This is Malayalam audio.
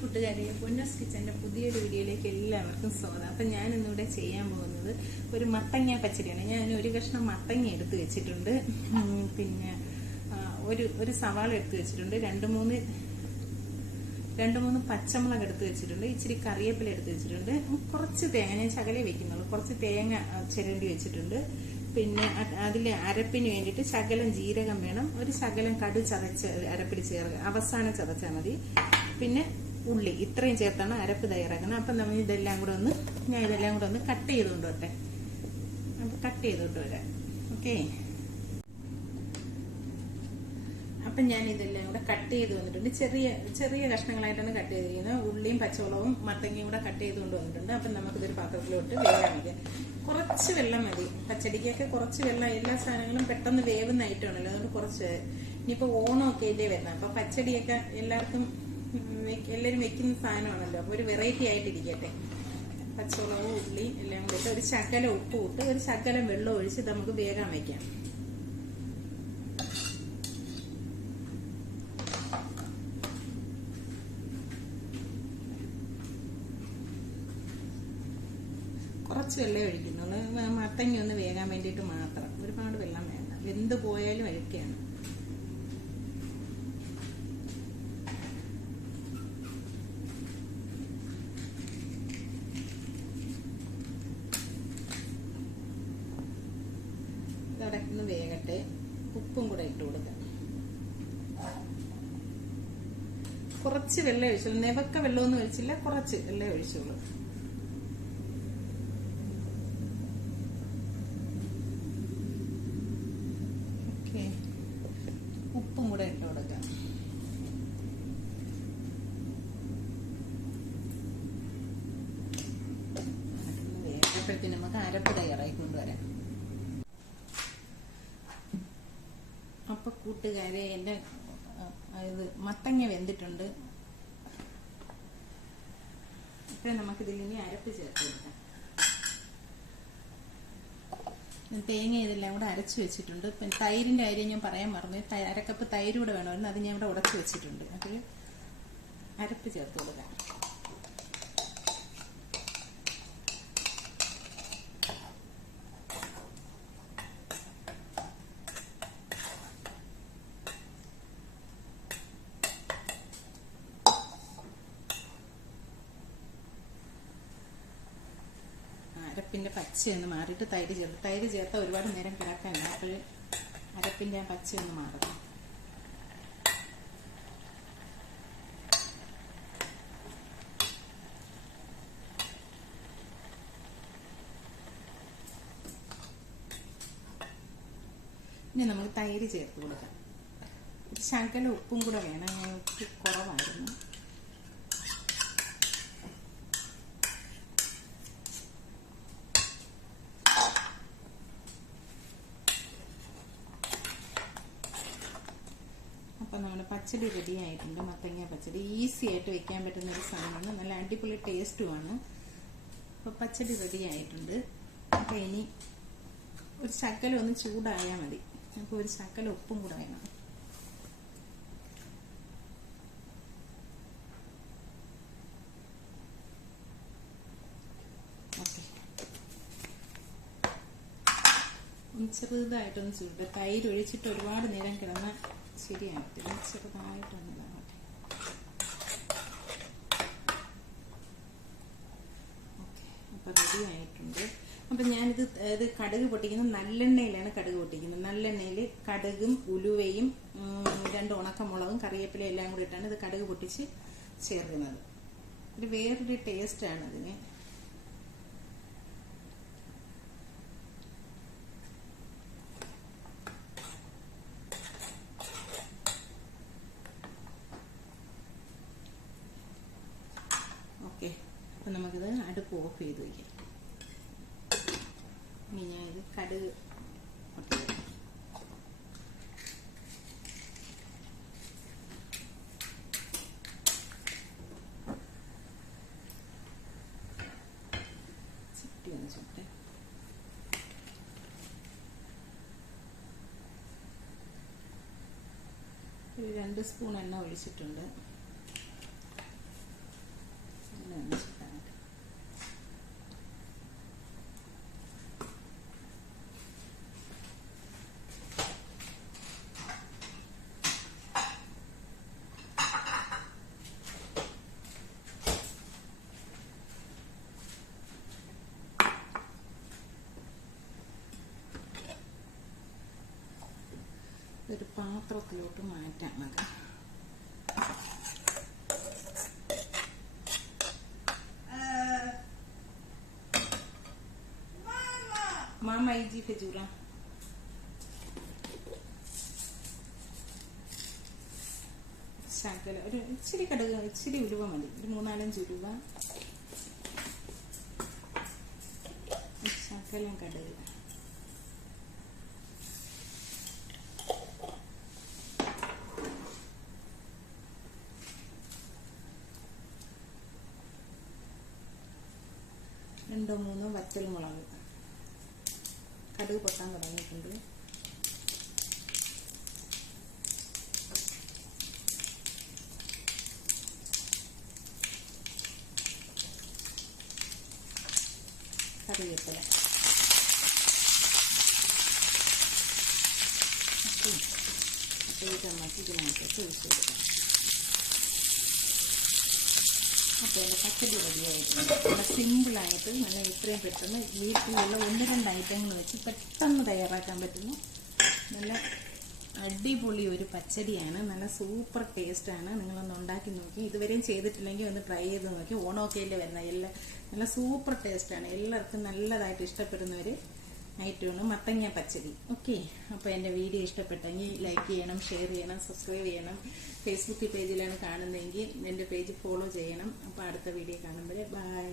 കൂട്ടുകാരെ, പൊന്നോസ് കിച്ചന്റെ പുതിയൊരു വീഡിയോയിലേക്ക് എല്ലാവർക്കും സ്വാഗതം. അപ്പം ഞാൻ ഇന്നിവിടെ ചെയ്യാൻ പോകുന്നത് ഒരു മത്തങ്ങ പച്ചടിയാണ്. ഞാൻ ഒരു കഷ്ണം മത്തങ്ങ എടുത്ത് വെച്ചിട്ടുണ്ട്, പിന്നെ ഒരു സവാള എടുത്ത് വെച്ചിട്ടുണ്ട്, രണ്ട് മൂന്ന് പച്ചമുളക് എടുത്ത് വെച്ചിട്ടുണ്ട്, ഇച്ചിരി കറിവേപ്പില എടുത്ത് വെച്ചിട്ടുണ്ട്, കുറച്ച് തേങ്ങ, ഞാൻ ശകലേ വെക്കുന്നുള്ളൂ, കുറച്ച് തേങ്ങ ചിരണ്ടി വെച്ചിട്ടുണ്ട്. പിന്നെ അതിൽ അരപ്പിന് വേണ്ടിയിട്ട് ശകലം ജീരകം വേണം, ഒരു ശകലം കടു ചതച്ച് അരപ്പിൽ ചേർക്കുക, അവസാനം ചതച്ചാൽ മതി. പിന്നെ ഉള്ളി, ഇത്രയും ചേർത്താണ് അരപ്പ് തയ്യാറാക്കുന്നത്. അപ്പം നമ്മൾ ഞാൻ ഇതെല്ലാം കൂടെ ഒന്ന് കട്ട് ചെയ്തുകൊണ്ട് വരട്ടെ. അപ്പം കട്ട് ചെയ്തുകൊണ്ട് വരാം. ഓക്കെ, അപ്പം ഞാൻ ഇതെല്ലാം കൂടെ കട്ട് ചെയ്ത് വന്നിട്ടുണ്ട്. ചെറിയ ചെറിയ കഷ്ണങ്ങളായിട്ടാണ് കട്ട് ചെയ്തിരിക്കുന്നത്. ഉള്ളിയും പച്ചമുളകും മത്തങ്ങയും കൂടെ കട്ട് ചെയ്തുകൊണ്ട് വന്നിട്ടുണ്ട്. അപ്പം നമുക്കിതൊരു പാത്രത്തിലോട്ട് വേവാൻ വയ്ക്കാം. കുറച്ച് വെള്ളം മതി. പച്ചടിക്കൊക്കെ കുറച്ച് വെള്ളം, എല്ലാ സാധനങ്ങളും പെട്ടെന്ന് വേവുന്ന ഐറ്റമാണല്ലോ, അതുകൊണ്ട് കുറച്ച്. ഇനിയിപ്പോൾ ഓണമൊക്കെ അല്ലേ വരുന്നത്, അപ്പം പച്ചടിയൊക്കെ എല്ലാവരും വെക്കുന്ന സാധനമാണല്ലോ, അപ്പോൾ ഒരു വെറൈറ്റി ആയിട്ടിരിക്കട്ടെ. പച്ചമുളകും ഉള്ളി എല്ലാം കൂടി ഇട്ട് ഒരു ശകലം ഉപ്പ് ഇട്ട് ഒരു ശകലം വെള്ളം ഒഴിച്ച് നമുക്ക് വേഗം വയ്ക്കാം. കുറച്ച് വെള്ളം ഒഴിക്കുന്നുള്ളൂ, മത്തങ്ങ ഒന്ന് വേകാൻ വേണ്ടിയിട്ട് മാത്രം. ഒരുപാട് വെള്ളം വേണ്ട, വെന്ത് പോയാലും ഒഴിക്കുകയാണ്. ഇതടക്കൊന്ന് വേകട്ടെ. ഉപ്പും കൂടെ ഇട്ട് കൊടുക്കാം. കുറച്ച് വെള്ളം ഒഴിച്ചോളൂ, നെവക്ക വെള്ളമൊന്നും ഒഴിച്ചില്ല, കുറച്ച് വെള്ളം ഒഴിച്ചോളൂ. ഉപ്പും കൂടെ ഇട്ട് കൊടുക്കാം. വേഗപ്പെടുത്തി നമുക്ക് അരപ്പ് തയ്യാറായി കൊണ്ടുവരാം. അപ്പൊ കൂട്ടുകാരെ, എന്റെ ഇത് മത്തങ്ങ വെന്തിട്ടുണ്ട്. ഇപ്പൊ നമുക്കിതിൽ ഇനി അരപ്പ് ചേർത്ത് കൊടുക്കാം. തേങ്ങ ഇതെല്ലാം കൂടെ അരച്ച് വെച്ചിട്ടുണ്ട്. പിന്നെ തൈരിന്റെ കാര്യം ഞാൻ പറയാൻ മറന്നു, അരക്കപ്പ് തൈര് കൂടെ വേണമായിരുന്നു, അത് ഞാൻ ഇവിടെ ഉടച്ച് വെച്ചിട്ടുണ്ട്. അപ്പോൾ അരപ്പ് ചേർത്ത് കൊടുക്കാം. അരപ്പിന്റെ പച്ചയൊന്ന് മാറിയിട്ട് തൈര് ചേർത്താൽ ഒരുപാട് നേരം കിടക്കാനില്ല, അപ്പോൾ അരപ്പിന്റെ ആ പച്ചയൊന്ന് മാറും. ഇനി നമുക്ക് തൈര് ചേർത്ത് കൊടുക്കാം. ഒരു ശകലം ഉപ്പും കൂടെ വേണം, ഉപ്പ് കുറവായിരുന്നു. അപ്പം നമ്മുടെ പച്ചടി റെഡി ആയിട്ടുണ്ട്. മത്തങ്ങ പച്ചടി ഈസി ആയിട്ട് വെക്കാൻ പറ്റുന്ന ഒരു സാധനമാണ്, നല്ല അടിപൊളി ടേസ്റ്റുമാണ്. അപ്പോൾ പച്ചടി റെഡി ആയിട്ടുണ്ട്. അപ്പം ഇനി ഒരു ശകലം ഒന്ന് ചൂടായാൽ മതി. അപ്പോൾ ഒരു ശകലം ഉപ്പും കൂടെ വേണം. ഓക്കെ, ചെറുതായിട്ടൊന്ന് ചൂട്. തൈര് ഒഴിച്ചിട്ട് ഒരുപാട് നേരം കിടന്നാൽ ശരിയാകത്തില്ല, ചെറുതായിട്ടൊന്ന് ഇതാകട്ടെ. ഓക്കെ, അപ്പം റെഡി ആയിട്ടുണ്ട്. അപ്പം ഞാനിത് കടുക് പൊട്ടിക്കുന്നത് നല്ലെണ്ണയിലാണ്. കടുക് പൊട്ടിക്കുന്നത് നല്ലെണ്ണയിൽ കടുകും ഉലുവയും 2 ഉണക്കമുളകും കറിവേപ്പിലയും എല്ലാം കൂടി ഇട്ടാണ് ഇത് കടുക് പൊട്ടിച്ച് ചേർക്കുന്നത്. ഒരു വേറൊരു ടേസ്റ്റാണ് അതിന്. ഓക്കെ, അപ്പം നമുക്കിത് അടുപ്പ് ഓഫ് ചെയ്ത് വയ്ക്കാം. ഇനി ഞാൻ ഇത് കടുക് ചുറ്റി ഒന്ന് ചുട്ടെ. ഒരു 2 സ്പൂൺ എണ്ണ ഒഴിച്ചിട്ടുണ്ട്. ഒരു പാത്രത്തിലോട്ട് മാറ്റാം നമുക്ക്. മാമ ഇജി ഫെജൂറ ശകല ഒരു ഇച്ചിരി കടുക്, ഇച്ചിരി ഉലുവ മതി, ഒരു 3-4 ഉലുവ, ശകലം കടുക്, രണ്ടോ മൂന്നോ വറ്റൽ മുളക്. കടുക് പൊട്ടാൻ തുടങ്ങിയിട്ടുണ്ട്. കറിവേപ്പില. നമുക്ക് ഇതിനകത്ത് ഒഴിച്ച് കൊടുക്കാം. അപ്പോൾ എൻ്റെ പച്ചടി റെഡിയായിട്ടുണ്ട്. നല്ല സിമ്പിളായിട്ട് നല്ല ഇത്രയും പെട്ടെന്ന് വീട്ടിലുള്ള 1-2 ഐറ്റങ്ങൾ വെച്ച് പെട്ടെന്ന് തയ്യാറാക്കാൻ പറ്റുന്നു നല്ല അടിപൊളി ഒരു പച്ചടിയാണ്. നല്ല സൂപ്പർ ടേസ്റ്റാണ്. നിങ്ങളൊന്ന് ഉണ്ടാക്കി നോക്കി, ഇതുവരെയും ചെയ്തിട്ടില്ലെങ്കിൽ ഒന്ന് ട്രൈ ചെയ്ത് നോക്കി. ഓണമൊക്കെയിൽ വരുന്ന നല്ല സൂപ്പർ ടേസ്റ്റാണ്. എല്ലാവർക്കും നല്ലതായിട്ട് ഇഷ്ടപ്പെടുന്ന ഒരു ഐറ്റമാണ് മത്തങ്ങ പച്ചടി. ഓക്കെ, അപ്പോൾ എൻ്റെ വീഡിയോ ഇഷ്ടപ്പെട്ടെങ്കിൽ ലൈക്ക് ചെയ്യണം, ഷെയർ ചെയ്യണം, സബ്സ്ക്രൈബ് ചെയ്യണം. ഫേസ്ബുക്ക് പേജിലാണ് കാണുന്നതെങ്കിൽ എൻ്റെ പേജ് ഫോളോ ചെയ്യണം. അപ്പോൾ അടുത്ത വീഡിയോ കാണുമ്പോൾ ബൈ.